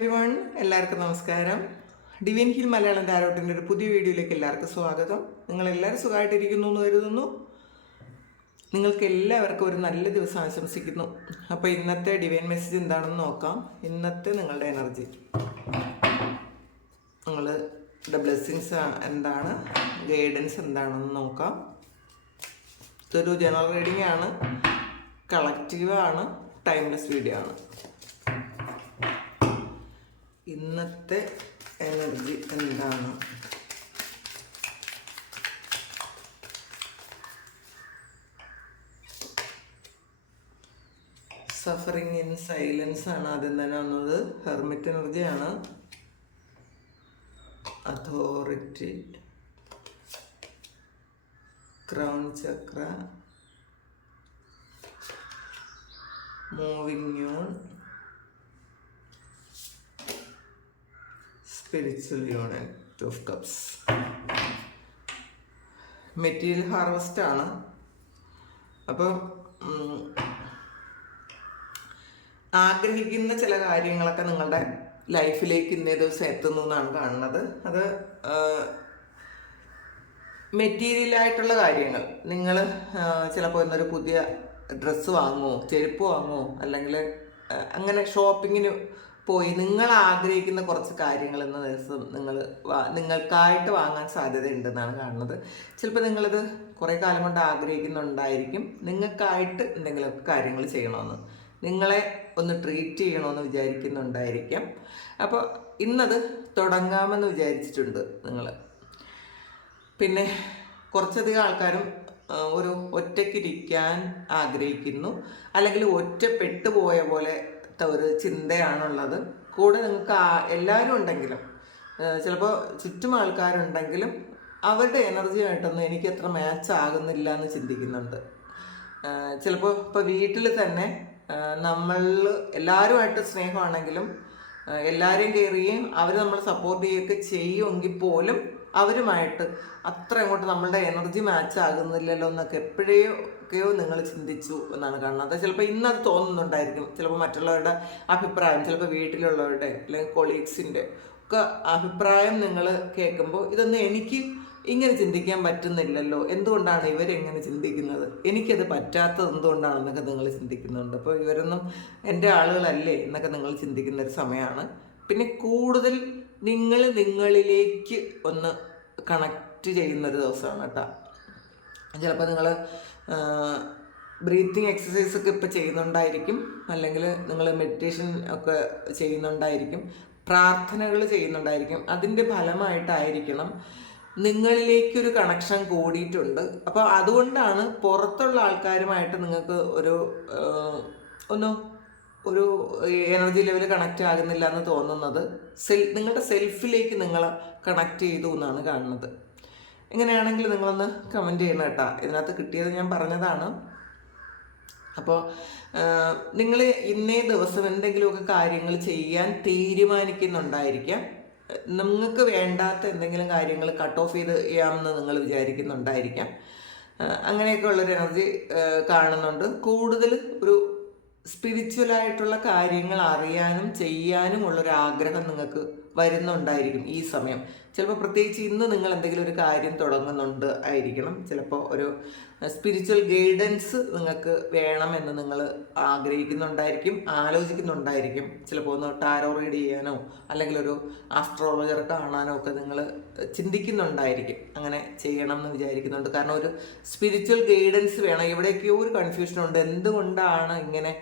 Everyone, എല്ലാവർക്കും നമസ്കാരം. Divine hill Malayalam ടാരോട്ടിൻ്റെ ഒരു പുതിയ വീഡിയോയിലേക്ക് എല്ലാവർക്കും സ്വാഗതം. നിങ്ങളെല്ലാവരും സുഖമായിട്ടിരിക്കുന്നു എന്ന് കരുതുന്നു. നിങ്ങൾക്ക് എല്ലാവർക്കും ഒരു നല്ല ദിവസം ആശംസിക്കുന്നു. അപ്പോൾ ഇന്നത്തെ ഡിവൈൻ മെസ്സേജ് എന്താണെന്ന് നോക്കാം. ഇന്നത്തെ നിങ്ങളുടെ എനർജി, നിങ്ങളുടെ ബ്ലെസ്സിങ്സ് എന്താണ്, ഗൈഡൻസ് എന്താണെന്ന് നോക്കാം. ഇതൊരു ജനറൽ റീഡിംഗ് ആണ്, കളക്റ്റീവാണ്, ടൈംലെസ് വീഡിയോ ആണ്. ഇന്നത്തെ എനർജി എന്താണ്? സഫറിങ് ഇൻ സൈലൻസ് ആണ് ആദ്യം തന്നെ വന്നത്. ഹെർമിറ്റ് എനർജിയാണ്. അതോറിറ്റി, ക്രൗൺ ചക്ര, മൂവിങ് യൂൺ, spiritual union, two of cups. Material harvest ആണ്. അപ്പം ആഗ്രഹിക്കുന്ന ചില കാര്യങ്ങളൊക്കെ നിങ്ങളുടെ ലൈഫിലേക്ക് ഇന്നേ ദിവസം എത്തുന്നു എന്നാണ് കാണുന്നത്. അത് മെറ്റീരിയലായിട്ടുള്ള കാര്യങ്ങൾ. നിങ്ങൾ ചിലപ്പോൾ ഇന്നൊരു പുതിയ ഡ്രസ്സ് വാങ്ങുമോ, ചെരുപ്പ് വാങ്ങുമോ, അല്ലെങ്കിൽ അങ്ങനെ ഷോപ്പിങ്ങിന് പോയി നിങ്ങൾ ആഗ്രഹിക്കുന്ന കുറച്ച് കാര്യങ്ങൾ ഇന്ന ദിവസം നിങ്ങൾക്കായിട്ട് വാങ്ങാൻ സാധ്യതയുണ്ടെന്നാണ് കാണുന്നത്. ചിലപ്പോൾ നിങ്ങളിത് കുറേ കാലം കൊണ്ട് ആഗ്രഹിക്കുന്നുണ്ടായിരിക്കും, നിങ്ങൾക്കായിട്ട് എന്തെങ്കിലും കാര്യങ്ങൾ ചെയ്യണമെന്ന്, നിങ്ങളെ ഒന്ന് ട്രീറ്റ് ചെയ്യണമെന്ന് വിചാരിക്കുന്നുണ്ടായിരിക്കാം. അപ്പോൾ ഇന്നത് തുടങ്ങാമെന്ന് വിചാരിച്ചിട്ടുണ്ട് നിങ്ങൾ. പിന്നെ കുറച്ചധികം ആൾക്കാരും ഒരു ഒറ്റയ്ക്കിരിക്കാൻ ആഗ്രഹിക്കുന്നു, അല്ലെങ്കിൽ ഒറ്റപ്പെട്ടു പോയ പോലെ ഒരു ചിന്തയാണുള്ളത്. കൂടെ നിങ്ങൾക്ക് എല്ലാവരും ഉണ്ടെങ്കിലും, ചിലപ്പോൾ ചുറ്റും ആൾക്കാരുണ്ടെങ്കിലും അവരുടെ എനർജിയായിട്ടൊന്നും എനിക്ക് അത്ര മാച്ച് ആകുന്നില്ല എന്ന് ചിന്തിക്കുന്നുണ്ട്. ചിലപ്പോൾ ഇപ്പോൾ വീട്ടിൽ തന്നെ നമ്മൾ എല്ലാവരുമായിട്ട് സ്നേഹമാണെങ്കിലും എല്ലാവരെയും കെയർ ചെയ്യുകയും അവർ നമ്മൾ സപ്പോർട്ട് ചെയ്യുകയൊക്കെ ചെയ്യുമെങ്കിൽ പോലും അവരുമായിട്ട് അത്ര അങ്ങോട്ട് നമ്മളുടെ എനർജി മാച്ച് ആകുന്നില്ലല്ലോ എന്നൊക്കെ എപ്പോഴൊക്കെയോ നിങ്ങൾ ചിന്തിച്ചു എന്നാണ് കാണുന്നത്. ചിലപ്പോൾ ഇന്നത് തോന്നുന്നുണ്ടായിരിക്കും. ചിലപ്പോൾ മറ്റുള്ളവരുടെ അഭിപ്രായം, ചിലപ്പോൾ വീട്ടിലുള്ളവരുടെ അല്ലെങ്കിൽ കൊളീഗ്സിൻ്റെ ഒക്കെ അഭിപ്രായം നിങ്ങൾ കേൾക്കുമ്പോൾ ഇതൊന്നും എനിക്ക് ഇങ്ങനെ ചിന്തിക്കാൻ പറ്റുന്നില്ലല്ലോ, എന്തുകൊണ്ടാണ് ഇവരെങ്ങനെ ചിന്തിക്കുന്നത്, എനിക്കത് പറ്റാത്തത് എന്തുകൊണ്ടാണെന്നൊക്കെ നിങ്ങൾ ചിന്തിക്കുന്നുണ്ട്. അപ്പോൾ ഇവരൊന്നും എൻ്റെ ആളുകളല്ലേ എന്നൊക്കെ നിങ്ങൾ ചിന്തിക്കുന്ന ഒരു സമയമാണ്. പിന്നെ കൂടുതൽ നിങ്ങളിലേക്ക് ഒന്ന് കണക്റ്റ് ചെയ്യുന്നൊരു ദിവസമാണ് കേട്ടോ. ചിലപ്പോൾ നിങ്ങൾ ബ്രീത്തിങ് എക്സസൈസൊക്കെ ഇപ്പോൾ ചെയ്യുന്നുണ്ടായിരിക്കും, അല്ലെങ്കിൽ നിങ്ങൾ മെഡിറ്റേഷൻ ഒക്കെ ചെയ്യുന്നുണ്ടായിരിക്കും, പ്രാർത്ഥനകൾ ചെയ്യുന്നുണ്ടായിരിക്കും. അതിൻ്റെ ഫലമായിട്ടായിരിക്കണം നിങ്ങളിലേക്കൊരു കണക്ഷൻ കൂടിയിട്ടുണ്ട്. അപ്പോൾ അതുകൊണ്ടാണ് പുറത്തുള്ള ആൾക്കാരുമായിട്ട് നിങ്ങൾക്ക് ഒരു എനർജി ലെവൽ കണക്റ്റ് ആകുന്നില്ല എന്ന് തോന്നുന്നത്. നിങ്ങളുടെ സെൽഫിലേക്ക് നിങ്ങൾ കണക്റ്റ് ചെയ്തു എന്നാണ് കാണുന്നത്. എങ്ങനെയാണെങ്കിൽ നിങ്ങളൊന്ന് കമൻറ്റ് ചെയ്യണം കേട്ടോ. ഇതിനകത്ത് കിട്ടിയത് ഞാൻ പറഞ്ഞതാണ്. അപ്പോൾ നിങ്ങൾ ഇന്നേ ദിവസം എന്തെങ്കിലുമൊക്കെ കാര്യങ്ങൾ ചെയ്യാൻ തീരുമാനിക്കുന്നുണ്ടായിരിക്കാം. നിങ്ങൾക്ക് വേണ്ടാത്ത എന്തെങ്കിലും കാര്യങ്ങൾ കട്ട് ഓഫ് ചെയ്യാമെന്ന് നിങ്ങൾ വിചാരിക്കുന്നുണ്ടായിരിക്കാം. അങ്ങനെയൊക്കെ ഉള്ളൊരു എനർജി കാണുന്നുണ്ട്. കൂടുതൽ ഒരു സ്പിരിച്വലായിട്ടുള്ള കാര്യങ്ങൾ അറിയാനും ചെയ്യാനും ഉള്ളൊരാഗ്രഹം നിങ്ങൾക്ക് വരുന്നുണ്ടായിരിക്കും ഈ സമയം. ചിലപ്പോൾ പ്രത്യേകിച്ച് ഇന്ന് നിങ്ങൾ എന്തെങ്കിലും ഒരു കാര്യം തുടങ്ങുന്നുണ്ട് ആയിരിക്കണം. ചിലപ്പോൾ ഒരു സ്പിരിച്വൽ ഗൈഡൻസ് നിങ്ങൾക്ക് വേണമെന്ന് നിങ്ങൾ ആഗ്രഹിക്കുന്നുണ്ടായിരിക്കും, ആലോചിക്കുന്നുണ്ടായിരിക്കും. ചിലപ്പോൾ ഒന്ന് ടാരോ റീഡ് ചെയ്യാനോ അല്ലെങ്കിൽ ഒരു ആസ്ട്രോളജർ കാണാനോ ഒക്കെ നിങ്ങൾ ചിന്തിക്കുന്നുണ്ടായിരിക്കും. അങ്ങനെ ചെയ്യണം എന്ന് വിചാരിക്കുന്നുണ്ട്. കാരണം ഒരു സ്പിരിച്വൽ ഗൈഡൻസ് വേണം. എവിടെയൊക്കെയോ ഒരു കൺഫ്യൂഷനുണ്ട്, എന്തുകൊണ്ടാണ് ഇങ്ങനെ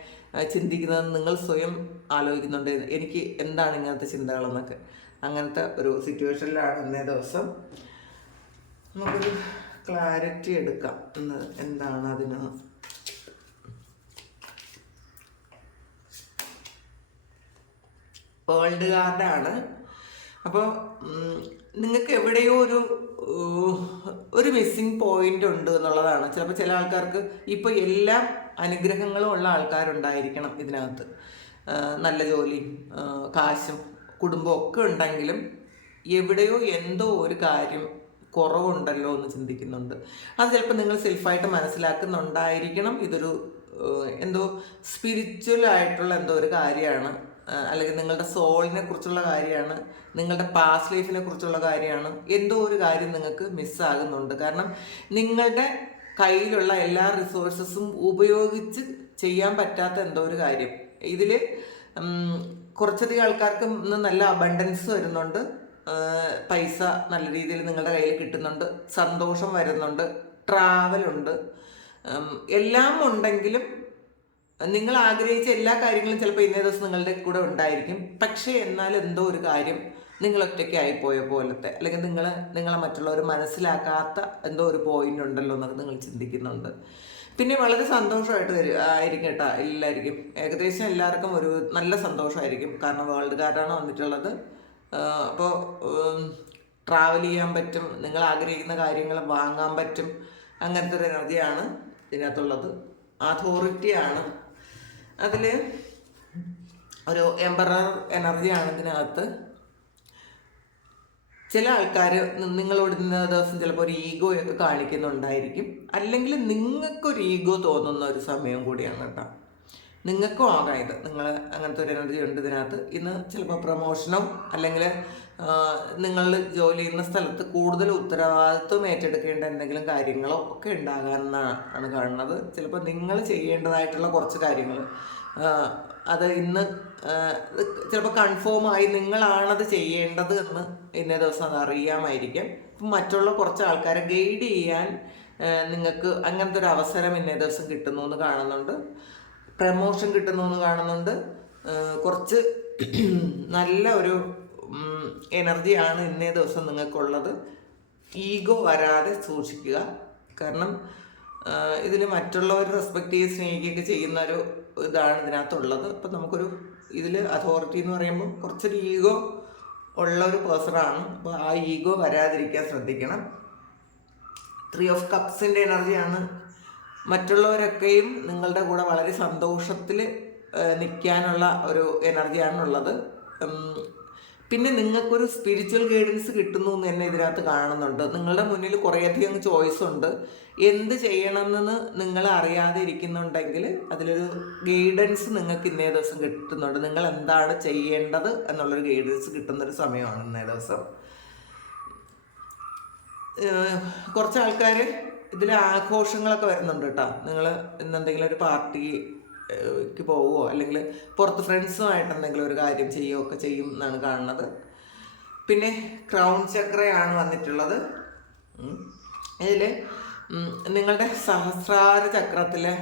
ചിന്തിക്കുന്നതെന്ന് നിങ്ങൾ സ്വയം ആലോചിക്കുന്നുണ്ട്. എനിക്ക് എന്താണ് ഇങ്ങനത്തെ ചിന്തകളെന്നൊക്കെ. അങ്ങനത്തെ ഒരു സിറ്റുവേഷനിലാണ് ഇന്നേ ദിവസം. നമുക്കൊരു ക്ലാരിറ്റി എടുക്കാം. എന്താണ് അതിന്? വേൾഡ് കാർഡാണ്. അപ്പോൾ നിങ്ങൾക്ക് എവിടെയോ ഒരു മിസ്സിങ് പോയിന്റ് ഉണ്ട് എന്നുള്ളതാണ്. ചിലപ്പോൾ ചില ആൾക്കാർക്ക് ഇപ്പോൾ എല്ലാ അനുഗ്രഹങ്ങളും ഉള്ള ആൾക്കാരുണ്ടായിരിക്കണം ഇതിനകത്ത്. നല്ല ജോലിയും കാശും കുടുംബവും ഒക്കെ ഉണ്ടെങ്കിലും എവിടെയോ എന്തോ ഒരു കാര്യം കുറവുണ്ടല്ലോ എന്ന് ചിന്തിക്കുന്നുണ്ട്. അത് ചിലപ്പോൾ നിങ്ങൾ സെൽഫായിട്ട് മനസ്സിലാക്കുന്നുണ്ടായിരിക്കണം. ഇതൊരു എന്തോ സ്പിരിച്വൽ ആയിട്ടുള്ള എന്തോ ഒരു കാര്യമാണ് അല്ലെങ്കിൽ നിങ്ങളുടെ സോളിനെ കുറിച്ചുള്ള കാര്യമാണ്, നിങ്ങളുടെ പാസ്റ്റ് ലൈഫിനെ കുറിച്ചുള്ള കാര്യമാണ്. എന്തോ ഒരു കാര്യം നിങ്ങൾക്ക് മിസ്സാകുന്നുണ്ട്. കാരണം നിങ്ങളുടെ കയ്യിലുള്ള എല്ലാ റിസോഴ്സസും ഉപയോഗിച്ച് ചെയ്യാൻ പറ്റാത്ത എന്തോ ഒരു കാര്യം. ഇതിൽ കുറച്ചധികം ആൾക്കാർക്ക് ഇന്ന് നല്ല അബണ്ടൻസ് വരുന്നുണ്ട്, പൈസ നല്ല രീതിയിൽ നിങ്ങളുടെ കയ്യിൽ കിട്ടുന്നുണ്ട്, സന്തോഷം വരുന്നുണ്ട്, ട്രാവലുണ്ട്, എല്ലാം ഉണ്ടെങ്കിലും നിങ്ങൾ ആഗ്രഹിച്ച എല്ലാ കാര്യങ്ങളും ചിലപ്പോൾ ഇന്നേ ദിവസം നിങ്ങളുടെ കൂടെ ഉണ്ടായിരിക്കും. പക്ഷേ എന്നാൽ എന്തോ ഒരു കാര്യം നിങ്ങൾ ഒറ്റയ്ക്കായിപ്പോയ പോലത്തെ, അല്ലെങ്കിൽ നിങ്ങളെ മറ്റുള്ളവർ മനസ്സിലാക്കാത്ത എന്തോ ഒരു പോയിന്റ് ഉണ്ടല്ലോ എന്നൊക്കെ നിങ്ങൾ ചിന്തിക്കുന്നുണ്ട്. പിന്നെ വളരെ സന്തോഷമായിട്ട് ആയിരിക്കും കേട്ടോ എല്ലാവർക്കും. ഏകദേശം എല്ലാവർക്കും ഒരു നല്ല സന്തോഷമായിരിക്കും. കാരണം വേൾഡ് കാർഡാണ് വന്നിട്ടുള്ളത്. അപ്പോൾ ട്രാവൽ ചെയ്യാൻ പറ്റും, നിങ്ങൾ ആഗ്രഹിക്കുന്ന കാര്യങ്ങൾ വാങ്ങാൻ പറ്റും. അങ്ങനത്തെ ഒരു എനർജിയാണ് ഇതിനകത്തുള്ളത്. അതോറിറ്റിയാണ് അതിൽ, ഒരു എംപറർ എനർജിയാണ് ഇതിനകത്ത്. ചില ആൾക്കാർ നിങ്ങളോട് ഇന്ന ദിവസം ചിലപ്പോൾ ഒരു ഈഗോയൊക്കെ കാണിക്കുന്നുണ്ടായിരിക്കും, അല്ലെങ്കിൽ നിങ്ങൾക്കൊരു ഈഗോ തോന്നുന്ന ഒരു സമയം കൂടിയാണ് കേട്ടോ. നിങ്ങൾക്കും ആകാം ഇത്. നിങ്ങൾ അങ്ങനത്തെ ഒരു എനർജി ഉണ്ട് ഇതിനകത്ത്. ഇന്ന് ചിലപ്പോൾ പ്രൊമോഷനോ അല്ലെങ്കിൽ നിങ്ങൾ ജോലി ചെയ്യുന്ന സ്ഥലത്ത് കൂടുതൽ ഉത്തരവാദിത്വം ഏറ്റെടുക്കേണ്ട എന്തെങ്കിലും കാര്യങ്ങളോ ഒക്കെ ഉണ്ടാകാമെന്നാണ് കാണുന്നത്. ചിലപ്പോൾ നിങ്ങൾ ചെയ്യേണ്ടതായിട്ടുള്ള കുറച്ച് കാര്യങ്ങൾ അത് ഇന്ന് ചിലപ്പോൾ കൺഫേമായി നിങ്ങളാണത് ചെയ്യേണ്ടത് എന്ന് ഇന്നേ ദിവസം അത് അറിയാമായിരിക്കും. അപ്പം മറ്റുള്ള കുറച്ച് ആൾക്കാരെ ഗൈഡ് ചെയ്യാൻ നിങ്ങൾക്ക് അങ്ങനത്തെ ഒരു അവസരം ഇന്നേ ദിവസം കിട്ടുന്നു എന്ന് കാണുന്നുണ്ട്. പ്രമോഷൻ കിട്ടുന്നു എന്ന് കാണുന്നുണ്ട്. കുറച്ച് നല്ല ഒരു എനർജിയാണ് ഇന്നേ ദിവസം നിങ്ങൾക്കുള്ളത്. ഈഗോ വരാതെ സൂക്ഷിക്കുക. കാരണം ഇതിൽ മറ്റുള്ളവർ റെസ്പെക്റ്റ് ചെയ്ത് സ്നേഹിക്കുകയൊക്കെ ചെയ്യുന്ന ഒരു ഇതാണ് ഇതിനകത്തുള്ളത്. അപ്പം നമുക്കൊരു ഇതിൽ അതോറിറ്റി എന്ന് പറയുമ്പോൾ കുറച്ചൊരു ഈഗോ ഉള്ള ഒരു പേഴ്സണാണ്. അപ്പോൾ ആ ഈഗോ വരാതിരിക്കാൻ ശ്രദ്ധിക്കണം. 3 ഓഫ് കപ്സിൻ്റെ എനർജിയാണ്. മറ്റുള്ളവരൊക്കെയും നിങ്ങളുടെ കൂടെ വളരെ സന്തോഷത്തിൽ നിൽക്കാനുള്ള ഒരു എനർജിയാണുള്ളത്. പിന്നെ നിങ്ങൾക്കൊരു സ്പിരിച്വൽ ഗൈഡൻസ് കിട്ടുന്നു എന്ന് തന്നെ ഇതിനകത്ത് കാണുന്നുണ്ട്. നിങ്ങളുടെ മുന്നിൽ കുറേയധികം ചോയ്സ് ഉണ്ട്. എന്ത് ചെയ്യണമെന്ന് നിങ്ങൾ അറിയാതെ ഇരിക്കുന്നുണ്ടെങ്കിൽ അതിലൊരു ഗൈഡൻസ് നിങ്ങൾക്ക് ഇന്നേ ദിവസം കിട്ടുന്നുണ്ട്. നിങ്ങൾ എന്താണ് ചെയ്യേണ്ടത് എന്നുള്ളൊരു ഗൈഡൻസ് കിട്ടുന്നൊരു സമയമാണ് ഇന്നേ ദിവസം. കുറച്ച് ആൾക്കാർ ഇതിൽ ആഘോഷങ്ങളൊക്കെ വരുന്നുണ്ട് കേട്ടോ. നിങ്ങൾ ഇന്നെന്തെങ്കിലും ഒരു പാർട്ടിക്ക് പോവുമോ അല്ലെങ്കിൽ പുറത്ത് ഫ്രണ്ട്സുമായിട്ട് എന്തെങ്കിലും ഒരു കാര്യം ചെയ്യുകയോ ഒക്കെ ചെയ്യും എന്നാണ് കാണുന്നത്. പിന്നെ ക്രൗൺ ചക്രയാണ് വന്നിട്ടുള്ളത്. ഇതിൽ നിങ്ങളുടെ സഹസ്രാര ചക്രത്തിലെ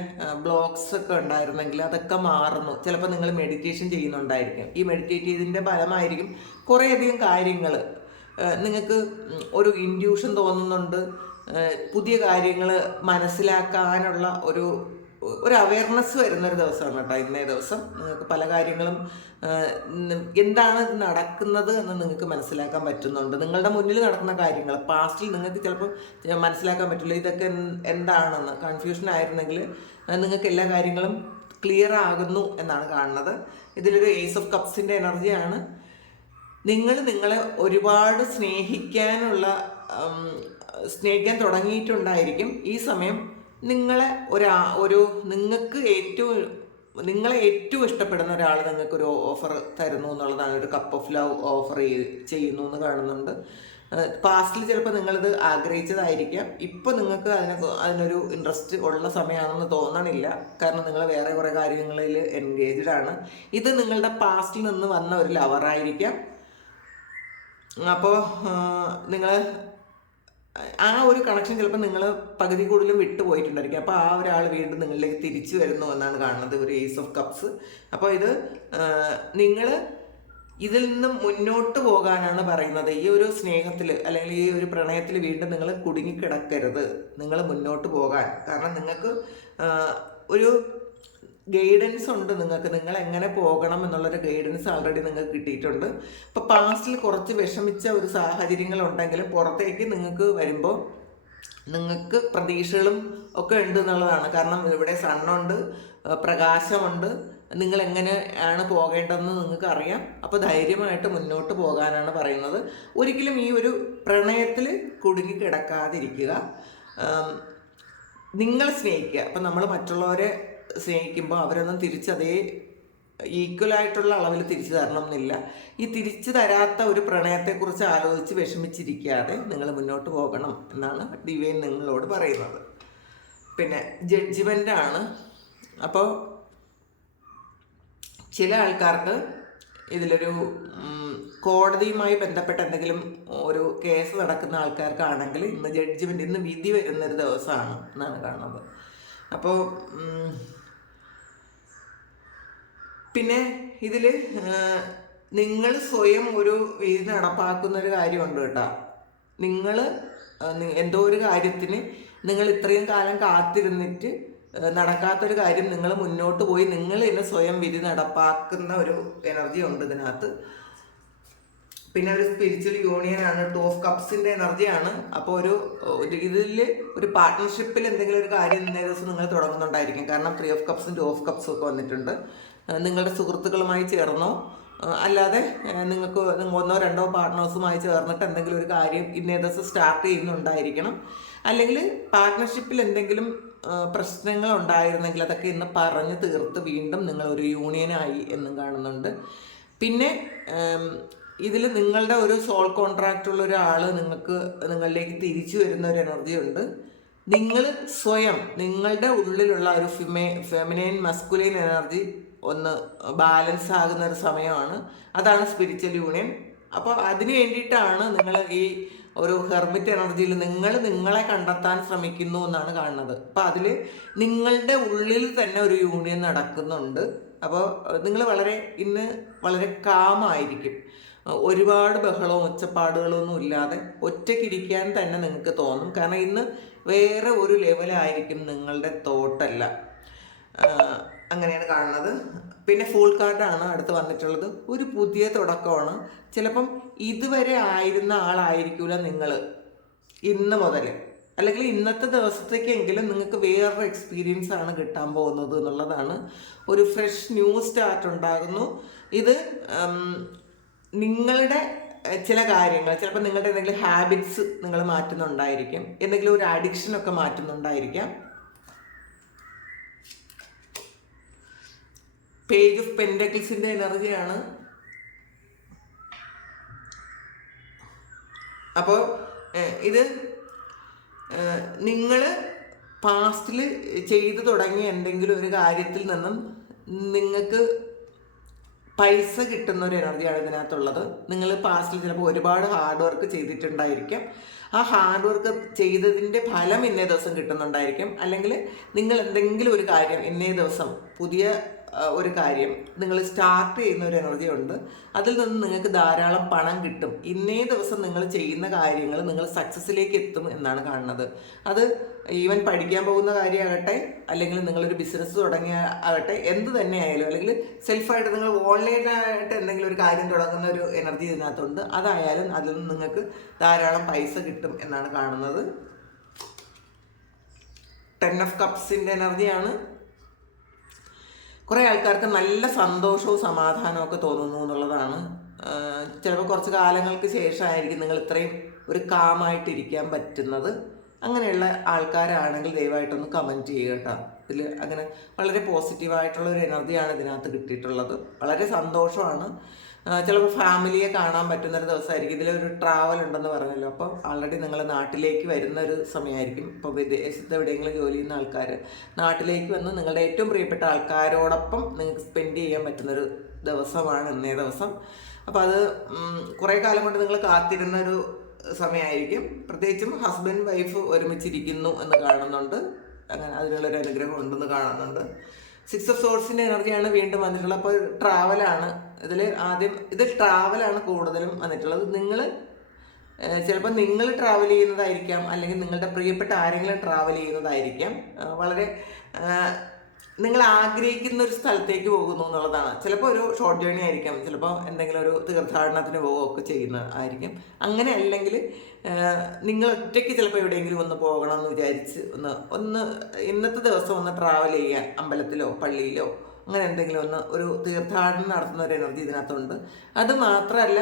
ബ്ലോക്സ് ഒക്കെ ഉണ്ടായിരുന്നെങ്കിൽ അതൊക്കെ മാറുന്നു. ചിലപ്പോൾ നിങ്ങൾ മെഡിറ്റേഷൻ ചെയ്യുന്നുണ്ടായിരിക്കും. ഈ മെഡിറ്റേറ്റ് ചെയ്തതിൻ്റെ ഫലമായിരിക്കും കുറേയധികം കാര്യങ്ങൾ നിങ്ങൾക്ക് ഒരു ഇൻഡ്യൂഷൻ തോന്നുന്നുണ്ട്. പുതിയ കാര്യങ്ങൾ മനസ്സിലാക്കാനുള്ള ഒരു അവയർനെസ് വരുന്നൊരു ദിവസമാണ് കേട്ടോ ഇന്നേ ദിവസം. നിങ്ങൾക്ക് പല കാര്യങ്ങളും എന്താണ് നടക്കുന്നത് എന്ന് നിങ്ങൾക്ക് മനസ്സിലാക്കാൻ പറ്റുന്നുണ്ട്. നിങ്ങളുടെ മുന്നിൽ നടക്കുന്ന കാര്യങ്ങൾ പാസ്റ്റിൽ നിങ്ങൾക്ക് ചിലപ്പോൾ മനസ്സിലാക്കാൻ പറ്റില്ല. ഇതൊക്കെ എന്താണെന്ന് കൺഫ്യൂഷൻ ആയിരുന്നെങ്കിൽ നിങ്ങൾക്ക് എല്ലാ കാര്യങ്ങളും ക്ലിയർ ആകുന്നു എന്നാണ് കാണുന്നത്. ഇതിലൊരു ഏസ് ഓഫ് കപ്സിൻ്റെ എനർജിയാണ്. നിങ്ങളെ ഒരുപാട് സ്നേഹിക്കാൻ തുടങ്ങിയിട്ടുണ്ടായിരിക്കും. ഈ സമയം നിങ്ങളെ നിങ്ങളെ ഏറ്റവും ഇഷ്ടപ്പെടുന്ന ഒരാൾ നിങ്ങൾക്കൊരു ഓഫർ തരുന്നു എന്നുള്ളതാണ്. ഒരു കപ്പ് ഓഫ് ലവ് ഓഫർ ചെയ്യുന്നു എന്ന് കാണുന്നുണ്ട്. പാസ്റ്റിൽ ചിലപ്പോൾ നിങ്ങളിത് ആഗ്രഹിച്ചതായിരിക്കാം. ഇപ്പോൾ നിങ്ങൾക്ക് അതിനൊരു ഇൻട്രസ്റ്റ് ഉള്ള സമയമാണെന്ന് തോന്നണില്ല. കാരണം നിങ്ങൾ വേറെ കുറേ കാര്യങ്ങളിൽ എൻഗേജ്ഡ് ആണ്. ഇത് നിങ്ങളുടെ പാസ്റ്റിൽ നിന്ന് വന്ന ഒരു ലവറായിരിക്കാം. അപ്പോൾ നിങ്ങൾ ആ ഒരു കണക്ഷൻ ചിലപ്പോൾ നിങ്ങൾ പകുതി കൂടുതലും വിട്ടുപോയിട്ടുണ്ടായിരിക്കും. അപ്പോൾ ആ ഒരാൾ വീണ്ടും നിങ്ങളിലേക്ക് തിരിച്ചു വരുന്നു എന്നാണ് കാണുന്നത്, ഒരു ഏസ് ഓഫ് കപ്സ്. അപ്പോൾ ഇത് നിങ്ങൾ ഇതിൽ നിന്ന് മുന്നോട്ട് പോകാനാണ് പറയുന്നത്. ഈ ഒരു സ്നേഹത്തിൽ അല്ലെങ്കിൽ ഈ ഒരു പ്രണയത്തിൽ വീണ്ടും നിങ്ങൾ കുടുങ്ങിക്കിടക്കരുത്. നിങ്ങൾ മുന്നോട്ട് പോകാൻ. കാരണം നിങ്ങൾക്ക് ഒരു ഗൈഡൻസ് ഉണ്ട്. നിങ്ങൾ എങ്ങനെ പോകണം എന്നുള്ളൊരു ഗൈഡൻസ് ആൾറെഡി നിങ്ങൾക്ക് കിട്ടിയിട്ടുണ്ട്. ഇപ്പോൾ പാസ്റ്റിൽ കുറച്ച് വിഷമിച്ച ഒരു സാഹചര്യങ്ങളുണ്ടെങ്കിലും പുറത്തേക്ക് നിങ്ങൾക്ക് വരുമ്പോൾ നിങ്ങൾക്ക് പ്രതീക്ഷകളും ഒക്കെ ഉണ്ട് എന്നുള്ളതാണ്. കാരണം ഇവിടെ സണ്ണുണ്ട്, പ്രകാശമുണ്ട്. നിങ്ങൾ എങ്ങനെയാണ് പോകേണ്ടതെന്ന് നിങ്ങൾക്ക് അറിയാം. അപ്പോൾ ധൈര്യമായിട്ട് മുന്നോട്ട് പോകാനാണ് പറയുന്നത്. ഒരിക്കലും ഈ ഒരു പ്രണയത്തിൽ കുടുങ്ങിക്കിടക്കാതിരിക്കുക. നിങ്ങൾ സ്നേഹിക്കുക. അപ്പം നമ്മൾ മറ്റുള്ളവരെ സ്നേഹിക്കുമ്പോൾ അവരൊന്നും തിരിച്ചതേ ഈക്വലായിട്ടുള്ള അളവിൽ തിരിച്ചു തരണം എന്നില്ല. ഈ തിരിച്ചു തരാത്ത ഒരു പ്രണയത്തെക്കുറിച്ച് ആലോചിച്ച് വിഷമിച്ചിരിക്കാതെ നിങ്ങൾ മുന്നോട്ട് പോകണം എന്നാണ് ഡിവൈൻ നിങ്ങളോട് പറയുന്നത്. പിന്നെ ജഡ്ജ്മെൻ്റാണ്. അപ്പോൾ ചില ആൾക്കാർക്ക് ഇതിലൊരു കോടതിയുമായി ബന്ധപ്പെട്ട എന്തെങ്കിലും ഒരു കേസ് നടക്കുന്ന ആൾക്കാർക്കാണെങ്കിൽ ഇന്ന് ജഡ്ജ്മെൻറ്റ്, ഇന്ന് വിധി വരുന്നൊരു ദിവസമാണ് എന്നാണ് കാണുന്നത്. അപ്പോൾ പിന്നെ ഇതിൽ നിങ്ങൾ സ്വയം ഒരു വിധി നടപ്പാക്കുന്നൊരു കാര്യമുണ്ട് കേട്ടോ. നിങ്ങൾ എന്തോ ഒരു കാര്യത്തിന് നിങ്ങൾ ഇത്രയും കാലം കാത്തിരുന്നിട്ട് നടക്കാത്തൊരു കാര്യം നിങ്ങൾ മുന്നോട്ട് പോയി നിങ്ങൾ തന്നെ സ്വയം വിധി നടപ്പാക്കുന്ന ഒരു എനർജി ഉണ്ട് ഇതിനകത്ത്. പിന്നെ ഒരു സ്പിരിച്വൽ യൂണിയനാണ്, 2 ഓഫ് കപ്സിൻ്റെ എനർജിയാണ്. അപ്പോൾ ഇതിൽ ഒരു പാർട്ട്ണർഷിപ്പിൽ എന്തെങ്കിലും ഒരു കാര്യം ഇന്നേ ദിവസം നിങ്ങൾ തുടങ്ങുന്നുണ്ടായിരിക്കും. കാരണം 3 ഓഫ് കപ്സും 2 ഓഫ് കപ്സും ഒക്കെ വന്നിട്ടുണ്ട്. നിങ്ങളുടെ സുഹൃത്തുക്കളുമായി ചേർന്നോ അല്ലാതെ നിങ്ങൾക്ക് 1 or 2 പാർട്ട്നേഴ്സുമായി ചേർന്നിട്ട് എന്തെങ്കിലും ഒരു കാര്യം ഇന്നേ ദിവസം സ്റ്റാർട്ട് ചെയ്യുന്നുണ്ടായിരിക്കണം. അല്ലെങ്കിൽ പാർട്ട്ണർഷിപ്പിൽ എന്തെങ്കിലും പ്രശ്നങ്ങൾ ഉണ്ടായിരുന്നെങ്കിൽ അതൊക്കെ ഇന്ന് പറഞ്ഞ് തീർത്ത് വീണ്ടും നിങ്ങൾ ഒരു യൂണിയനായി എന്നും കാണുന്നുണ്ട്. പിന്നെ ഇതിൽ നിങ്ങളുടെ ഒരു സോൾ കോൺട്രാക്റ്റുള്ള ഒരാൾ നിങ്ങളിലേക്ക് തിരിച്ചു വരുന്ന ഒരു എനർജി ഉണ്ട്. നിങ്ങൾ സ്വയം നിങ്ങളുടെ ഉള്ളിലുള്ള ഒരു ഫെമിനൈൻ മസ്കുലൈൻ എനർജി ഒന്ന് ബാലൻസ് ആകുന്ന ഒരു സമയമാണ്. അതാണ് സ്പിരിച്വൽ യൂണിയൻ. അപ്പോൾ അതിന് വേണ്ടിയിട്ടാണ് നിങ്ങൾ ഈ ഒരു ഹെർമിറ്റ് എനർജിയിൽ നിങ്ങളെ കണ്ടെത്താൻ ശ്രമിക്കുന്നു എന്നാണ് കാണുന്നത്. അപ്പോൾ അതിൽ നിങ്ങളുടെ ഉള്ളിൽ തന്നെ ഒരു യൂണിയൻ നടക്കുന്നുണ്ട്. അപ്പോൾ നിങ്ങൾ ഇന്ന് വളരെ കാമായിരിക്കും. ഒരുപാട് ബഹളവും ഒച്ചപ്പാടുകളോ ഒന്നും ഇല്ലാതെ ഒറ്റയ്ക്കിരിക്കാൻ തന്നെ നിങ്ങൾക്ക് തോന്നും. കാരണം ഇന്ന് വേറെ ഒരു ലെവലായിരിക്കും നിങ്ങളുടെ തോട്ടല്ല. അങ്ങനെയാണ് കാണുന്നത്. പിന്നെ ഫുൾ കാർഡാണ് അടുത്ത് വന്നിട്ടുള്ളത്. ഒരു പുതിയ തുടക്കമാണ്. ചിലപ്പം ഇതുവരെ ആയിരുന്ന ആളായിരിക്കില്ല നിങ്ങൾ ഇന്ന് മുതൽ, അല്ലെങ്കിൽ ഇന്നത്തെ ദിവസത്തേക്കെങ്കിലും നിങ്ങൾക്ക് വേറൊരു എക്സ്പീരിയൻസ് ആണ് കിട്ടാൻ പോകുന്നത് എന്നുള്ളതാണ്. ഒരു ഫ്രഷ് ന്യൂ സ്റ്റാർട്ട് ഉണ്ടാകുന്നു. ഇത് നിങ്ങളുടെ ചില കാര്യങ്ങൾ, ചിലപ്പോൾ നിങ്ങളുടെ എന്തെങ്കിലും ഹാബിറ്റ്സ് നിങ്ങൾ മാറ്റുന്നുണ്ടായിരിക്കും, എന്തെങ്കിലും ഒരു അഡിക്ഷനൊക്കെ മാറ്റുന്നുണ്ടായിരിക്കാം. പേജ് ഓഫ് പെൻഡക്കിൾസിൻ്റെ എനർജിയാണ്. അപ്പോൾ ഇത് നിങ്ങൾ പാസ്റ്റിൽ ചെയ്തു തുടങ്ങിയ എന്തെങ്കിലും ഒരു കാര്യത്തിൽ നിന്നും നിങ്ങൾക്ക് പൈസ കിട്ടുന്ന ഒരു എനർജിയാണ് ഇതിനകത്തുള്ളത്. നിങ്ങൾ പാസ്റ്റിൽ ചിലപ്പോൾ ഒരുപാട് ഹാർഡ് വർക്ക് ചെയ്തിട്ടുണ്ടായിരിക്കാം. ആ ഹാർഡ് വർക്ക് ചെയ്തതിൻ്റെ ഫലം ഇന്നേ ദിവസം കിട്ടുന്നുണ്ടായിരിക്കും. അല്ലെങ്കിൽ നിങ്ങൾ എന്തെങ്കിലും ഒരു കാര്യം ഇന്നേ ദിവസം പുതിയ ഒരു കാര്യം നിങ്ങൾ സ്റ്റാർട്ട് ചെയ്യുന്ന ഒരു എനർജി ഉണ്ട്. അതിൽ നിന്ന് നിങ്ങൾക്ക് ധാരാളം പണം കിട്ടും. ഇന്നേ ദിവസം നിങ്ങൾ ചെയ്യുന്ന കാര്യങ്ങൾ നിങ്ങൾ സക്സസ്സിലേക്ക് എത്തും എന്നാണ് കാണുന്നത്. അത് ഈവൻ പഠിക്കാൻ പോകുന്ന കാര്യമാകട്ടെ, അല്ലെങ്കിൽ നിങ്ങളൊരു ബിസിനസ് തുടങ്ങിയ ആകട്ടെ, എന്ത് തന്നെ ആയാലും, അല്ലെങ്കിൽ സെൽഫായിട്ട് നിങ്ങൾ ഓൺലൈനായിട്ട് എന്തെങ്കിലും ഒരു കാര്യം തുടങ്ങുന്ന ഒരു എനർജി ഇതിനകത്തുണ്ട്. അതായാലും അതിൽ നിന്ന് നിങ്ങൾക്ക് ധാരാളം പൈസ കിട്ടും എന്നാണ് കാണുന്നത്. 10 ഓഫ് കപ്സിൻ്റെ എനർജിയാണ്. കുറേ ആൾക്കാർക്ക് നല്ല സന്തോഷവും സമാധാനവും ഒക്കെ തോന്നുന്നു എന്നുള്ളതാണ്. ചിലപ്പോൾ കുറച്ച് കാലങ്ങൾക്ക് ശേഷമായിരിക്കും നിങ്ങൾ ഇത്രയും ഒരു കാമായിട്ടിരിക്കാൻ പറ്റുന്നത്. അങ്ങനെയുള്ള ആൾക്കാരാണെങ്കിൽ ദയവായിട്ടൊന്ന് കമൻറ്റ് ചെയ്യുക കേട്ടോ. ഇതിൽ അങ്ങനെ വളരെ പോസിറ്റീവായിട്ടുള്ള ഒരു എനർജിയാണ് ഇതിനകത്ത് കിട്ടിയിട്ടുള്ളത്. വളരെ സന്തോഷമാണ്. ചിലപ്പോൾ ഫാമിലിയെ കാണാൻ പറ്റുന്നൊരു ദിവസമായിരിക്കും. ഇതിലൊരു ട്രാവൽ ഉണ്ടെന്ന് പറഞ്ഞല്ലോ. അപ്പോൾ ആൾറെഡി നിങ്ങൾ നാട്ടിലേക്ക് വരുന്നൊരു സമയമായിരിക്കും. ഇപ്പോൾ വിദേശത്ത് എവിടെയെങ്കിലും ജോലി ചെയ്യുന്ന ആൾക്കാർ നാട്ടിലേക്ക് വന്ന് നിങ്ങളുടെ ഏറ്റവും പ്രിയപ്പെട്ട ആൾക്കാരോടൊപ്പം നിങ്ങൾക്ക് സ്പെൻഡ് ചെയ്യാൻ പറ്റുന്നൊരു ദിവസമാണ് ഇന്നേ ദിവസം. അപ്പോൾ അത് കുറേ കാലം കൊണ്ട് നിങ്ങൾ കാത്തിരുന്നൊരു സമയമായിരിക്കും. പ്രത്യേകിച്ചും ഹസ്ബൻഡ് വൈഫ് ഒരുമിച്ചിരിക്കുന്നു എന്ന് കാണുന്നുണ്ട്. അങ്ങനെ അതിനുള്ളൊരു അനുഗ്രഹം ഉണ്ടെന്ന് കാണുന്നുണ്ട്. 6 ഓഫ് സോഴ്സിൻ്റെ എനർജിയാണ് വീണ്ടും വന്നിട്ടുള്ളത്. അപ്പോൾ ട്രാവലാണ് ഇതിൽ ട്രാവലാണ് കൂടുതലും വന്നിട്ടുള്ളത്. ചിലപ്പോൾ നിങ്ങൾ ട്രാവൽ ചെയ്യുന്നതായിരിക്കാം, അല്ലെങ്കിൽ നിങ്ങളുടെ പ്രിയപ്പെട്ട ആരെങ്കിലും ട്രാവൽ ചെയ്യുന്നതായിരിക്കാം. വളരെ നിങ്ങൾ ആഗ്രഹിക്കുന്ന ഒരു സ്ഥലത്തേക്ക് പോകുന്നു എന്നുള്ളതാണ്. ചിലപ്പോൾ ഒരു ഷോർട്ട് ജേർണി ആയിരിക്കാം, ചിലപ്പോൾ എന്തെങ്കിലും ഒരു തീർത്ഥാടനത്തിന് പോവുകയൊക്കെ ചെയ്യുന്നതായിരിക്കും. അങ്ങനെ അല്ലെങ്കിൽ നിങ്ങൾ ഒറ്റയ്ക്ക് ചിലപ്പോൾ എവിടെയെങ്കിലും ഒന്ന് പോകണം എന്ന് വിചാരിച്ച് ഒന്ന് ഇന്നത്തെ ദിവസം ഒന്ന് ട്രാവൽ ചെയ്യാൻ അമ്പലത്തിലോ പള്ളിയിലോ അങ്ങനെ എന്തെങ്കിലും ഒരു തീർത്ഥാടനം നടത്തുന്ന ഒരു എനർജി ഇതിനകത്തുണ്ട്. അത് മാത്രമല്ല,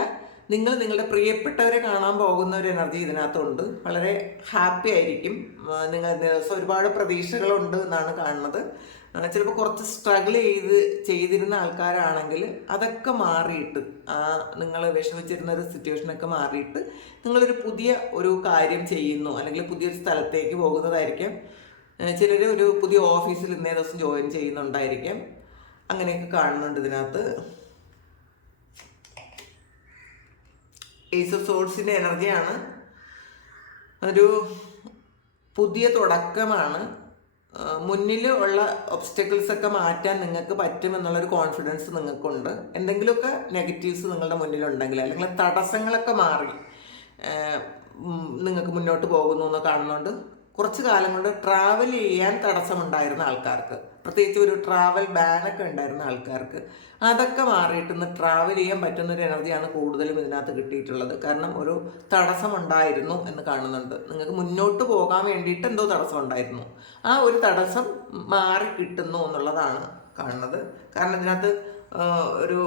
നിങ്ങളുടെ പ്രിയപ്പെട്ടവരെ കാണാൻ പോകുന്ന ഒരു എനർജി ഇതിനകത്തുണ്ട്. വളരെ ഹാപ്പി ആയിരിക്കും നിങ്ങൾ. ദിവസം ഒരുപാട് പ്രതീക്ഷകളുണ്ട് എന്നാണ് കാണുന്നത്. ചിലപ്പോൾ കുറച്ച് സ്ട്രഗിൾ ചെയ്തിരുന്ന ആൾക്കാരാണെങ്കിൽ അതൊക്കെ മാറിയിട്ട് നിങ്ങൾ വിഷമിച്ചിരുന്ന ഒരു സിറ്റുവേഷനൊക്കെ മാറിയിട്ട് നിങ്ങളൊരു പുതിയ ഒരു കാര്യം ചെയ്യുന്നു, അല്ലെങ്കിൽ പുതിയൊരു സ്ഥലത്തേക്ക് പോകുന്നതായിരിക്കാം. ചിലർ ഒരു പുതിയ ഓഫീസിൽ ഇന്നേ ദിവസം ജോയിൻ ചെയ്യുന്നുണ്ടായിരിക്കാം. അങ്ങനെയൊക്കെ കാണുന്നുണ്ട് ഇതിനകത്ത്. ഏസ് ഓഫ് സോർഡ്സിൻ്റെ എനർജിയാണ്. ഒരു പുതിയ തുടക്കമാണ്. മുന്നിൽ ഉള്ള ഒബ്സ്റ്റക്കിൾസ് ഒക്കെ മാറ്റാൻ നിങ്ങൾക്ക് പറ്റുമെന്നുള്ളൊരു കോൺഫിഡൻസ് നിങ്ങൾക്കുണ്ട്. എന്തെങ്കിലുമൊക്കെ നെഗറ്റീവ്സ് നിങ്ങളുടെ മുന്നിലുണ്ടെങ്കിൽ, അല്ലെങ്കിൽ തടസ്സങ്ങളൊക്കെ മാറി നിങ്ങൾക്ക് മുന്നോട്ട് പോകുന്നു എന്ന് കാണുന്നുണ്ട്. കുറച്ച് കാലം കൊണ്ട് ട്രാവൽ ചെയ്യാൻ തടസ്സമുണ്ടായിരുന്ന ആൾക്കാർക്ക്, പ്രത്യേകിച്ച് ഒരു ട്രാവൽ ബാനൊക്കെ ഉണ്ടായിരുന്ന ആൾക്കാർക്ക്, അതൊക്കെ മാറിയിട്ട് ഇന്ന് ട്രാവൽ ചെയ്യാൻ പറ്റുന്നൊരു എനർജിയാണ് കൂടുതലും ഇതിനകത്ത് കിട്ടിയിട്ടുള്ളത്. കാരണം ഒരു തടസ്സമുണ്ടായിരുന്നു എന്ന് കാണുന്നുണ്ട്. നിങ്ങൾക്ക് മുന്നോട്ട് പോകാൻ വേണ്ടിയിട്ട് എന്തോ തടസ്സം ഉണ്ടായിരുന്നു, ആ ഒരു തടസ്സം മാറി കിട്ടുന്നു എന്നുള്ളതാണ് കാണുന്നത്. കാരണം ഇതിനകത്ത് ഒരു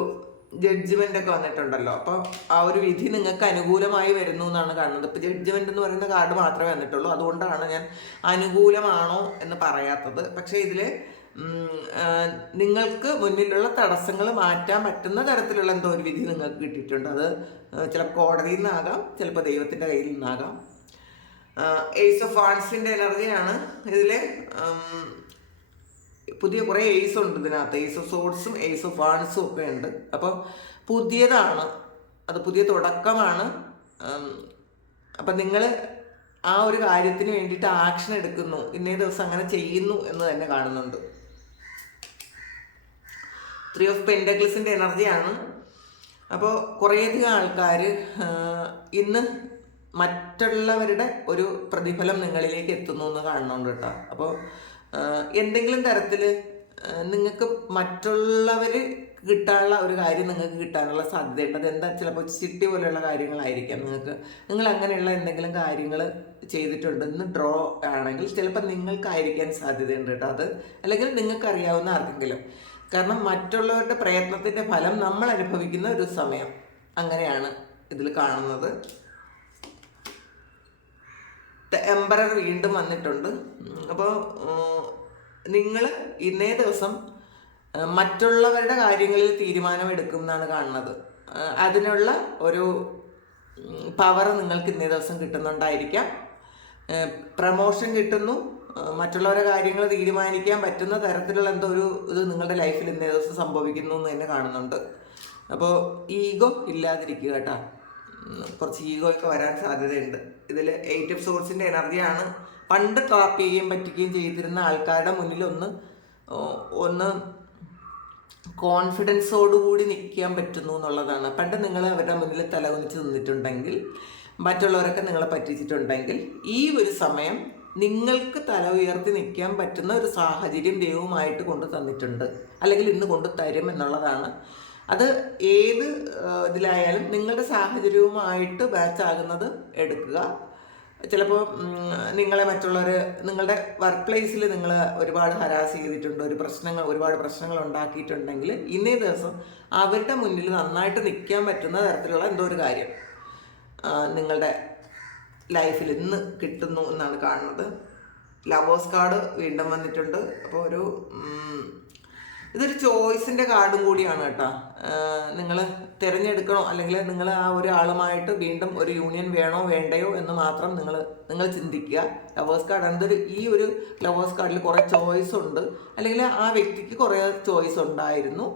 ജഡ്ജ്മെൻ്റ് ഒക്കെ വന്നിട്ടുണ്ടല്ലോ. അപ്പോൾ ആ ഒരു വിധി നിങ്ങൾക്ക് അനുകൂലമായി വരുന്നു എന്നാണ് കാണുന്നത്. ഇപ്പോൾ ജഡ്ജ്മെൻ്റ് എന്ന് പറയുന്ന കാർഡ് മാത്രമേ വന്നിട്ടുള്ളൂ, അതുകൊണ്ടാണ് ഞാൻ അനുകൂലമാണോ എന്ന് പറയാത്തത്. പക്ഷേ ഇതിൽ നിങ്ങൾക്ക് മുന്നിലുള്ള തടസ്സങ്ങൾ മാറ്റാൻ പറ്റുന്ന തരത്തിലുള്ള എന്തോ ഒരു വിധി നിങ്ങൾക്ക് കിട്ടിയിട്ടുണ്ട്. അത് ചിലപ്പോൾ കോടതിയിൽ നിന്നാകാം, ചിലപ്പോൾ ദൈവത്തിൻ്റെ കയ്യിൽ നിന്നാകാം. ഏസ് ഓഫ് വാൺസിൻ്റെ എനർജിയാണ് ഇതിൽ. പുതിയ കുറേ ഏസ് ഉണ്ട് ഇതിനകത്ത്. ഏസ് ഓഫ് സോർഡ്സും ഏസ് ഓഫ് വാൺസും ഒക്കെ ഉണ്ട്. അപ്പോൾ പുതിയതാണ്, അത് പുതിയ തുടക്കമാണ്. അപ്പം നിങ്ങൾ ആ ഒരു കാര്യത്തിന് വേണ്ടിയിട്ട് ആക്ഷൻ എടുക്കുന്നു, ഇന്നേ ദിവസം അങ്ങനെ ചെയ്യുന്നു എന്ന് തന്നെ കാണുന്നുണ്ട്. 3 ഓഫ് പെൻറ്റക്കിൾസിൻ്റെ എനർജിയാണ്. അപ്പോൾ കുറേയധികം ആൾക്കാർ ഇന്ന് മറ്റുള്ളവരുടെ ഒരു പ്രതിഫലം നിങ്ങളിലേക്ക് എത്തുന്നു എന്ന് കാണുന്നുണ്ട് കേട്ടോ. അപ്പോൾ എന്തെങ്കിലും തരത്തിൽ നിങ്ങൾക്ക് മറ്റുള്ളവർ കിട്ടാനുള്ള ഒരു കാര്യം നിങ്ങൾക്ക് കിട്ടാനുള്ള സാധ്യതയുണ്ട്. അതെന്താ, ചിലപ്പോൾ ചിട്ടി പോലെയുള്ള കാര്യങ്ങളായിരിക്കാം. നിങ്ങൾ അങ്ങനെയുള്ള എന്തെങ്കിലും കാര്യങ്ങൾ ചെയ്തിട്ടുണ്ട്, ഇന്ന് ഡ്രോ ആണെങ്കിൽ ചിലപ്പോൾ നിങ്ങൾക്കായിരിക്കാൻ സാധ്യതയുണ്ട് കേട്ടോ അത്, അല്ലെങ്കിൽ നിങ്ങൾക്കറിയാവുന്ന ആർക്കെങ്കിലും. കാരണം മറ്റുള്ളവരുടെ പ്രയത്നത്തിൻ്റെ ഫലം നമ്മൾ അനുഭവിക്കുന്ന ഒരു സമയം, അങ്ങനെയാണ് ഇതിൽ കാണുന്നത്. എംപറർ വീണ്ടും വന്നിട്ടുണ്ട്. അപ്പോൾ നിങ്ങൾ ഇന്നേ ദിവസം മറ്റുള്ളവരുടെ കാര്യങ്ങളിൽ തീരുമാനമെടുക്കും എന്നാണ് കാണുന്നത്. അതിനുള്ള ഒരു പവർ നിങ്ങൾക്ക് ഇന്നേ ദിവസം കിട്ടുന്നുണ്ടായിരിക്കാം. പ്രമോഷൻ കിട്ടുന്നു, മറ്റുള്ളവരുടെ കാര്യങ്ങൾ തീരുമാനിക്കാൻ പറ്റുന്ന തരത്തിലുള്ള എന്തോ ഒരു ഇത് നിങ്ങളുടെ ലൈഫിൽ ഇന്നേ ദിവസം സംഭവിക്കുന്നു എന്ന് തന്നെ കാണുന്നുണ്ട്. അപ്പോൾ ഈഗോ ഇല്ലാതിരിക്കുക കേട്ടോ. കുറച്ച് ഈഗോ ഒക്കെ വരാൻ സാധ്യതയുണ്ട്. ഇതിൽ 8 ഓഫ് സോർഡ്സിൻ്റെ എനർജിയാണ്. പണ്ട് ട്രാപ്പ് ചെയ്യുകയും പറ്റുകയും ചെയ്തിരുന്ന ആൾക്കാരുടെ മുന്നിൽ ഒന്ന് കോൺഫിഡൻസോടുകൂടി നിൽക്കാൻ പറ്റുന്നു എന്നുള്ളതാണ്. പണ്ട് നിങ്ങൾ അവരുടെ മുന്നിൽ തലകുനിച്ച് നിന്നിട്ടുണ്ടെങ്കിൽ, മറ്റുള്ളവരൊക്കെ നിങ്ങളെ പറ്റിച്ചിട്ടുണ്ടെങ്കിൽ, ഈ ഒരു സമയം നിങ്ങൾക്ക് തല ഉയർത്തി നിൽക്കാൻ പറ്റുന്ന ഒരു സാഹചര്യം ദൈവമായിട്ട് കൊണ്ടു തന്നിട്ടുണ്ട്, അല്ലെങ്കിൽ ഇന്ന് കൊണ്ടു തരും എന്നുള്ളതാണ്. അത് ഏത് ഇതിലായാലും നിങ്ങളുടെ സാഹചര്യവുമായിട്ട് മാച്ചാകുന്നത് എടുക്കുക. ചിലപ്പോൾ നിങ്ങളെ മറ്റുള്ളവർ, നിങ്ങളുടെ വർക്ക് പ്ലേസിൽ നിങ്ങൾ ഒരുപാട് ഹരാസ് ചെയ്തിട്ടുണ്ട്, ഒരുപാട് പ്രശ്നങ്ങൾ ഉണ്ടാക്കിയിട്ടുണ്ടെങ്കിൽ, ഇന്നേ ദിവസം അവരുടെ മുന്നിൽ നന്നായിട്ട് നിൽക്കാൻ പറ്റുന്ന തരത്തിലുള്ള എന്തോ ഒരു കാര്യം നിങ്ങളുടെ ലൈഫിൽ ഇന്ന് കിട്ടുന്നു എന്നാണ് കാണുന്നത്. ലവേഴ്സ് കാർഡ് വീണ്ടും വന്നിട്ടുണ്ട്. അപ്പോൾ ഇതൊരു ചോയ്സിൻ്റെ കാർഡും കൂടിയാണ് കേട്ടോ. നിങ്ങൾ തിരഞ്ഞെടുക്കണോ, അല്ലെങ്കിൽ നിങ്ങൾ ആ ഒരാളുമായിട്ട് വീണ്ടും ഒരു യൂണിയൻ വേണോ വേണ്ടയോ എന്ന് മാത്രം നിങ്ങൾ ചിന്തിക്കുക. ലവേഴ്സ് കാർഡ് ഈ ഒരു ലവേഴ്സ് കാർഡിൽ കുറേ ചോയ്സ് ഉണ്ട്, അല്ലെങ്കിൽ ആ വ്യക്തിക്ക് കുറേ ചോയ്സ് ഉണ്ടായിരുന്നു,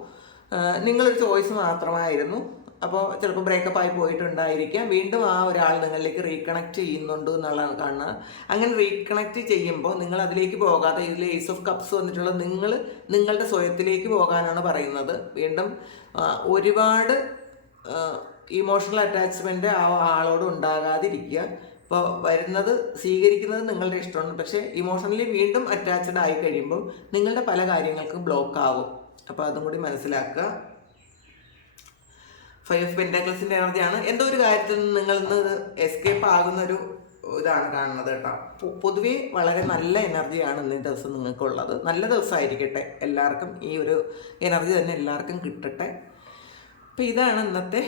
നിങ്ങളൊരു ചോയ്സ് മാത്രമായിരുന്നു. അപ്പോൾ ചിലപ്പോൾ ബ്രേക്കപ്പ് ആയി പോയിട്ടുണ്ടായിരിക്കാം, വീണ്ടും ആ ഒരാൾ നിങ്ങളിലേക്ക് റീകണക്ട് ചെയ്യുന്നുണ്ട് എന്നുള്ളതാണ് കാണുന്നത്. അങ്ങനെ റീകണക്ട് ചെയ്യുമ്പോൾ നിങ്ങൾ അതിലേക്ക് പോകാതെ, ഇതിൽ ഏസ് ഓഫ് കപ്സ് വന്നിട്ടുള്ള നിങ്ങളുടെ സ്വയത്തിലേക്ക് പോകാനാണ് പറയുന്നത്. വീണ്ടും ഒരുപാട് ഇമോഷണൽ അറ്റാച്ച്മെൻറ്റ് ആ ആളോട് ഉണ്ടാകാതിരിക്കുക. ഇപ്പോൾ സ്വീകരിക്കുന്നത് നിങ്ങളുടെ ഇഷ്ടമാണ്, പക്ഷേ ഇമോഷണലി വീണ്ടും അറ്റാച്ച്ഡ് ആയി കഴിയുമ്പോൾ നിങ്ങളുടെ പല കാര്യങ്ങൾക്കും ബ്ലോക്ക് ആകും. അപ്പോൾ അതും കൂടി മനസ്സിലാക്കുക. 5 ഓഫ് പെൻറ്റാക്കിൾസിൻ്റെ എനർജിയാണ്. എന്തോ ഒരു കാര്യത്തിൽ നിന്ന് നിങ്ങൾ ഇന്ന് എസ്കേപ്പ് ആകുന്നൊരു ഇതാണ് കാണുന്നത് കേട്ടോ. പൊതുവേ വളരെ നല്ല എനർജിയാണ് ഇന്നേ ദിവസം നിങ്ങൾക്കുള്ളത്. നല്ല ദിവസമായിരിക്കട്ടെ എല്ലാവർക്കും. ഈ ഒരു എനർജി തന്നെ എല്ലാവർക്കും കിട്ടട്ടെ. അപ്പോൾ ഇതാണ് ഇന്നത്തെ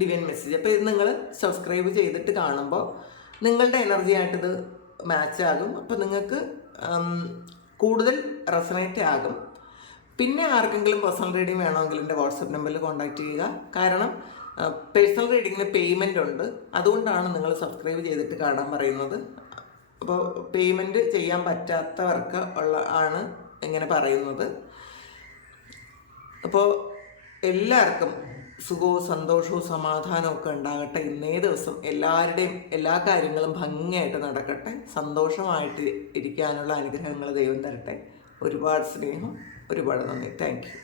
ഡിവൈൻ മെസ്സേജ്. അപ്പോൾ ഇത് നിങ്ങൾ സബ്സ്ക്രൈബ് ചെയ്തിട്ട് കാണുമ്പോൾ നിങ്ങളുടെ എനർജിയായിട്ടിത് മാച്ച് ആകും. അപ്പോൾ നിങ്ങൾക്ക് കൂടുതൽ റെസണേറ്റ് ആകും. പിന്നെ ആർക്കെങ്കിലും പേഴ്സണൽ റീഡിംഗ് വേണമെങ്കിൽ എൻ്റെ വാട്സപ്പ് നമ്പറിൽ കോൺടാക്റ്റ് ചെയ്യുക. കാരണം പേഴ്സണൽ റീഡിങ്ങിന് പേയ്മെൻ്റ് ഉണ്ട്, അതുകൊണ്ടാണ് നിങ്ങൾ സബ്സ്ക്രൈബ് ചെയ്തിട്ട് കാണാൻ പറയുന്നത്. അപ്പോൾ പേയ്മെൻറ്റ് ചെയ്യാൻ പറ്റാത്തവർക്ക് ആണ് ഇങ്ങനെ പറയുന്നത്. അപ്പോൾ എല്ലാവർക്കും സുഖവും സന്തോഷവും സമാധാനവും ഒക്കെ ഉണ്ടാകട്ടെ. ഇന്നേ ദിവസം എല്ലാവരുടെയും എല്ലാ കാര്യങ്ങളും ഭംഗിയായിട്ട് നടക്കട്ടെ. സന്തോഷമായിട്ട് ഇരിക്കാനുള്ള അനുഗ്രഹങ്ങൾ ദൈവം തരട്ടെ. ഒരുപാട് സ്നേഹം, ഒരുപാട് നന്ദി. Thank you.